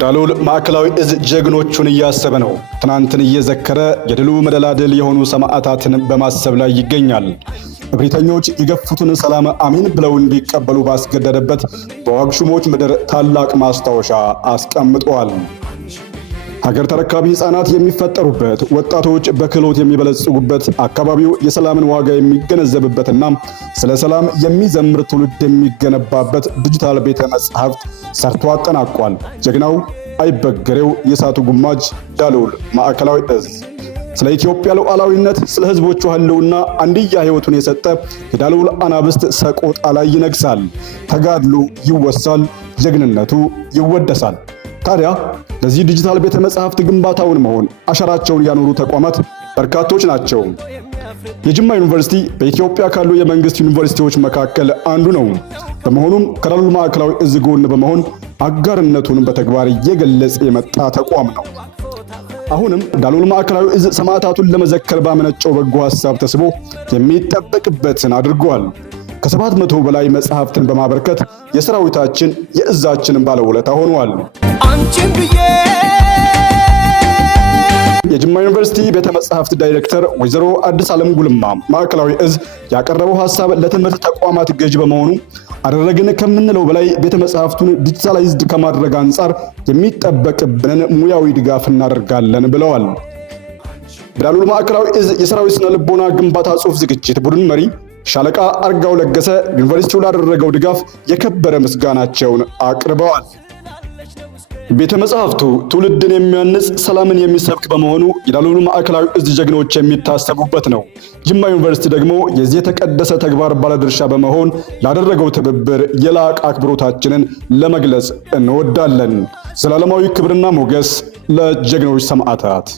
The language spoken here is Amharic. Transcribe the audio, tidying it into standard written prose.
ዳሎል ማዕከላዊ እዝ ጀግኖቹን እያሰበ ነው። ትናንትን እየዘከረ የድሉ መደላድል የሆኑ ሰማዕታትን በማሰብ ላይ ይገኛል። እብሪተኞች የገፉትን ሰላም አሚን ብለው እንዲቀበሉ ባስገደደበት በዋግሹሞች ምድር ታላቅ ማስታወሻ አስቀምጧል። ሀገር ተረካቢ ሕፃናት የሚፈጠሩበት፣ ወጣቶች በክህሎት የሚበለጽጉበት፣ አካባቢው የሰላምን ዋጋ የሚገነዘብበትና ስለ ሰላም የሚዘምር ትውልድ የሚገነባበት ዲጂታል ቤተ መጻሕፍት ሰርቶ አጠናቋል። ጀግናው አይበገሬው የእሳቱ ጉማጅ ዳሎል ማዕከላዊ እዝ ስለ ኢትዮጵያ ሉዓላዊነት፣ ስለ ሕዝቦቿ ህልውና አንድያ ሕይወቱን የሰጠ የዳሎል አናብስት ሰቆጣ ላይ ይነግሳል። ተጋድሎ ይወሳል፣ ጀግንነቱ ይወደሳል። ታዲያ ለዚህ ዲጂታል ቤተ መጻሕፍት ግንባታውን መሆን አሻራቸውን ያኖሩ ተቋማት በርካቶች ናቸው። የጅማ ዩኒቨርሲቲ በኢትዮጵያ ካሉ የመንግስት ዩኒቨርሲቲዎች መካከል አንዱ ነው። በመሆኑም ከዳሎል ማዕከላዊ እዝ ጎን በመሆን አጋርነቱን በተግባር እየገለጸ የመጣ ተቋም ነው። አሁንም ዳሎል ማዕከላዊ እዝ ሰማዕታቱን ለመዘከር ባመነጨው በጎ ሐሳብ ተስቦ የሚጠበቅበትን አድርጓል። ከ700 በላይ መጽሐፍትን በማበርከት የሰራዊታችን የእዛችንን ባለውለታ ሆኗል። አንቺን ብዬ የጅማ ዩኒቨርሲቲ ቤተ መጻሕፍት ዳይሬክተር ወይዘሮ አዲስ ዓለም ጉልማ ማዕከላዊ እዝ ያቀረበው ሐሳብ ለትምህርት ተቋማት ገዥ በመሆኑ አደረግን ከምንለው በላይ ቤተ መጻሕፍቱን ዲጂታላይዝድ ከማድረግ አንጻር የሚጠበቅብንን ሙያዊ ድጋፍ እናደርጋለን ብለዋል። በዳሎል ማዕከላዊ እዝ የሰራዊት ስነ ልቦና ግንባታ ጽሑፍ ዝግጅት ቡድን መሪ ሻለቃ አርጋው ለገሰ ዩኒቨርሲቲው ላደረገው ድጋፍ የከበረ ምስጋናቸውን አቅርበዋል። ቤተ መጻሕፍቱ ትውልድን የሚያንጽ ሰላምን የሚሰብክ በመሆኑ የዳሎል ማዕከላዊ እዝ ጀግኖች የሚታሰቡበት ነው። ጅማ ዩኒቨርሲቲ ደግሞ የዚህ የተቀደሰ ተግባር ባለድርሻ በመሆን ላደረገው ትብብር የላቀ አክብሮታችንን ለመግለጽ እንወዳለን። ዘላለማዊ ክብርና ሞገስ ለጀግኖች ሰማዕታት።